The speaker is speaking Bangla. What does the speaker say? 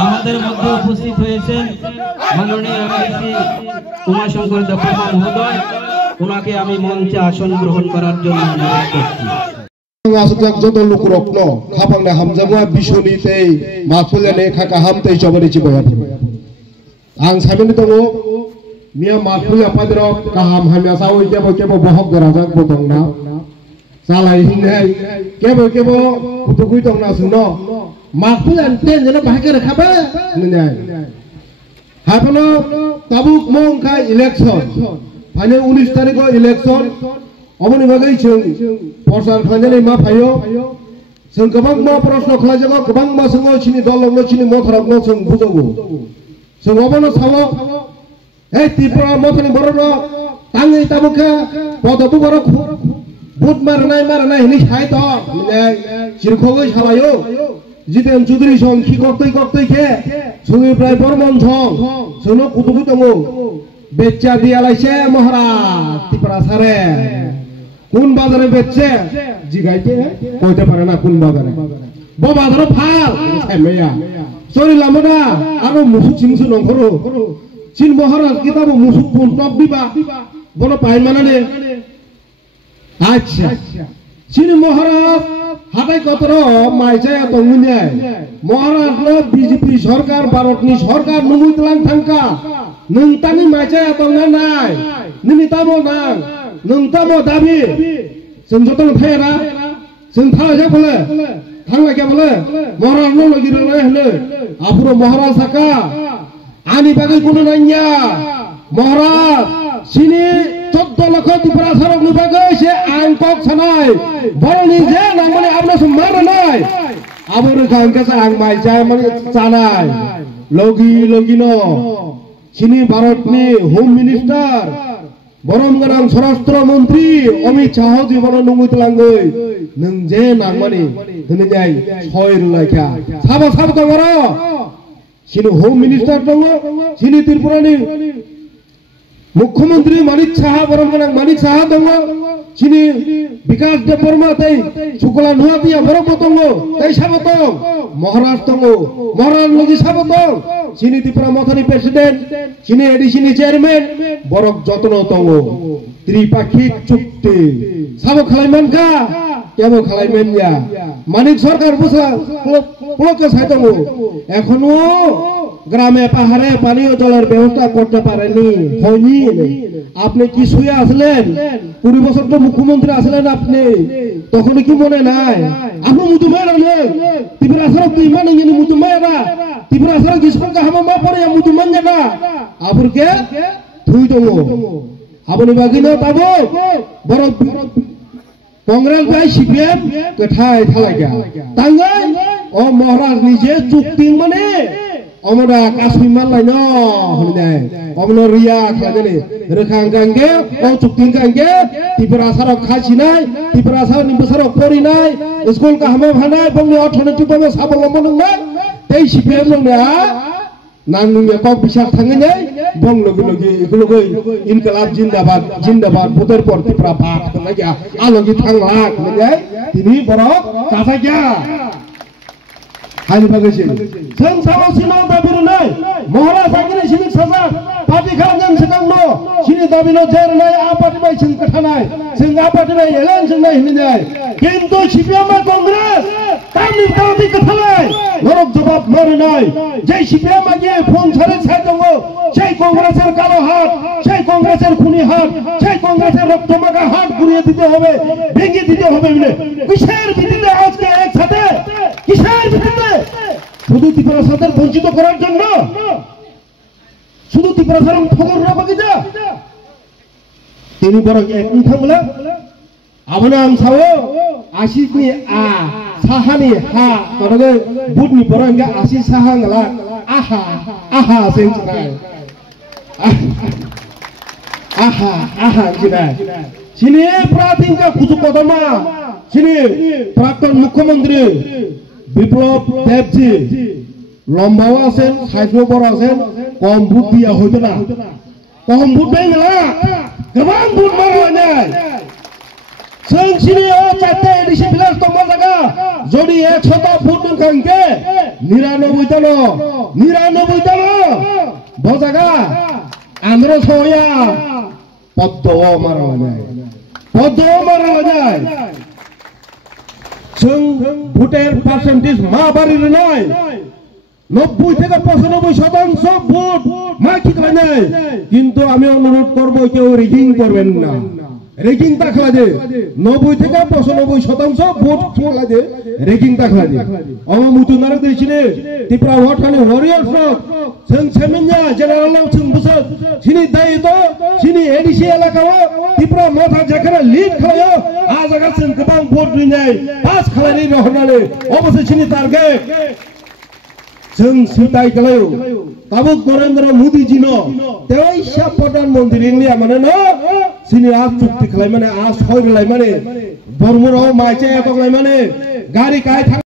আমাদের মধ্যে উপস্থিত হয়েছেন মাননীয় এমএলসি উমাশঙ্কর দেববর্মা মহোদয়। ওনাকে আমি মঞ্চে আসন গ্রহণ করার জন্য অনুরোধ করছি। Asujak jodoh lu kurokno, kapang na hamjamwa bisoni tei makule ne kaka ham tei cobari ciboya. Ang sabi nito mo, mia makule padro kaham hamya sawo kebo bohok gerajak botong na. Salah ini kebo kutukui tong na suno. Makule enten jana bahaya rekaba nenai. Hapono tabuk mongkai election. Hanya 19 tarik election. Omong bagai ceng, persal khanjani ma payo, ceng kebang ma prosno kelajaga kebang ma sengo cini dolong no cini motor no ceng bujogo, ceng omong no sawo, tipra motor ni borono, tangi tabuka, poto tu borok, but marnai ini hai to, cirkogai salayo, jiten cudri song kikoktoi ke, sungi prai bormon song, sono kutu tongo, beca dia laise mohara, tipra sare. কোন বাজারে বেচছে জিগাইতে কইতে পারে না কোন বাজারে ব বাজারে ফাল সাইমেয়া চরিলাম না আর মুসু চিংসু নখরো চিন মহারাজ কিতাব মুসু কোন টপ দিবা বলো পাই মানানে আচ্ছা চিন মহারাজ হাতাই কতর মাইছে তো মুনিয়ায় মহারাজ লো বিজেপি সরকার ভারতনি সরকার নুমুইতলাং থাঙ্কা নংতানি মাইছে তো নাই নিমিতামো না नोंथामो दाबि जों जतन थायरा जों थाजा बोले थांला के बोले महाराज नो लगिरो हले आपुरो महाराज साका आनि बागै कोनो नाइया महाराज सिनि 14 लाख त्रिपुरा सरक नि बागै से आंकक सानाय बरनि जे ना माने आपना सम मारनाय आबुरो गांके सा आं माइ जाय माने जानाय लगिनो सिनि भारतनि होम मिनिस्टार বরম গরাম স্বরাষ্ট্র মন্ত্রী অমিত শাহ জীবন নঙ্গুতলাঙ্গই নং যে নাংমানি হনে যাই 6 লাখা সাব তো বড় সিনি হোম মিনিস্টার দङ সিনি ত্রিপুরানি মুখ্যমন্ত্রী মানিক সাহা বরম গরাম মানিক সাহা দङ সিনি বিকাশ দেববর্মা তাই শুকলা নুয়াতিয়া বরম দङ তাই সাব দङ মহারাষ্ট্র দङ মহারাজ লগি সাব দङ সিনি ত্রিপুরা মথানি প্রেসিডেন্ট সিনি এডিসিনি চেয়ারম্যান বরক যত্ন দङ ত্রিপাক্ষিক চুক্তি সাব খালাইমানকা কেমন খালাইমেনয়া মানিক সরকার বুঝলা পুলকে সাই দङ এখনো গ্রামে পাহাড়ে পানীয় জলের ব্যবস্থা করতে পারেনি হয়নি আপনি কি শুয়ে আসলেন 20 বছর তো মুখ্যমন্ত্রী আসলেন আপনি তখন কি মনে নাই আপনি মুতুমায়রা নেই ত্রিপুরা সরক ইমান ইনি মুতুমায়রা ত্রিপুরা সরক ইসপকা হামা পরে মুতুমান না আপুরকে থুই দङ আপনি বাগিনো তাবো বড় কংগ্রেস ভাই সিপিএম কোথায় থালাইগা তাঙ্গাই ও মহারাজ নিজে চুক্তি মানে অমরা কাশ্মীর মানলাই ন হইনাই অমনো রিয়া খাজনে রেখাং গাঙ্গে ও চুক্তি গাঙ্গে ত্রিপুরা সরক খাছিনাই ত্রিপুরা সরক নিবসরক পরিনাই স্কুল কা হামা ভানাই বংনি অর্থনৈতিক ভাবে স্বাবলম্বন নাই তেই সিপিএম নংনা নাংনুঙ্গে কক বিচার থাঙ্গিনাই বং লগি এগুলোগই ইনকলাব জিন্দাবাদ ভোটের পর ত্রিপুরা বাপ লাগা আলোগি থাংলাক নগাই তিনি বড় কাসাইয়া হানি বাগেছে जों साव सिनाव दाबिरनाय महाराज सागिनि सिनि साजा पार्टी खालामजों सिगांनो सिनि दाबिनो जेरनाय आपार्टी बाय जों कथानाय जों आपार्टी बाय एलान जों नाय हिनाय किन्तु सिपिएम कांग्रेस तामनि तामनि कथानाय नरक जवाब मरनाय जे सिपिएम आगे फन छारे छाय दङ সেই কংগ্রেসের কালো হাত সেই কংগ্রেসের খুনি হাত সেই কংগ্রেসের রক্তমাখা হাত গুড়িয়ে দিতে হবে ভেঙে দিতে হবে কিসের ভিত্তিতে আজকে একসাথে কিসের ভিত্তিতে শুধু ত্রিপুরা সরকার বঞ্চিত করার জন্য শুধু ত্রিপুরা সরকার খবর না বাকি যা তিনি বরং এক থামলা আবনাম সাও আশিকনি আ সাহানি হা তরগে বুটনি বরং আশি সাহাংলা আহা সেঞ্চুরাই আহা জিনা সিনি প্রাতিনকা কুতু কদমা সিনি প্রাক্তন মুখ্যমন্ত্রী বিপ্লব দেবজি লম্বাও আছেন সাইজও বড় আছেন কম ভোট দিয়া হইতো না কম ভোট দেয় না गोबां बुट मारनाय जों सिनिया चारटे एडिसि भिलेज दङ जागा जदि 100टा बुट नोंखांके 99 বজাগা আমরা সয়া পদ্ম মারা যায় जों ভোটের পার্সেন্টেজ মা বাড়ির নয় 90 থেকে 95% ভোট মা কি খায় কিন্তু আমি অনুরোধ করব কেউ রেগিং করবেন না রেগিং তাকলা যে 90 থেকে 95% ভোট খেলা যে রেগিং তাকলা যে অমা মুতুনারে দিছিলে ত্রিপুরা ভোটখানে ওয়ারিয়ার্স जों सेमेन्या जेनेरेलाव जों बुसो सिनि दायित्व सिनि एडिसि एलाकाव त्रिपुरा माथा जेखाने लिड खालायो आ जागा जों गोबां भोट दिनै पास खालायनाय रहरनानै अबसे सिनि टार्गेट जों सिन्ताय खालायो ताबुक नरेन्द्र मोदी जिनो तेवाइसा प्रधानमंत्री इंडिया माने न सिनि आ चुक्ति खालाय माने आ सय लाय माने बर्मराव माइचे एकलाय माने गारि काय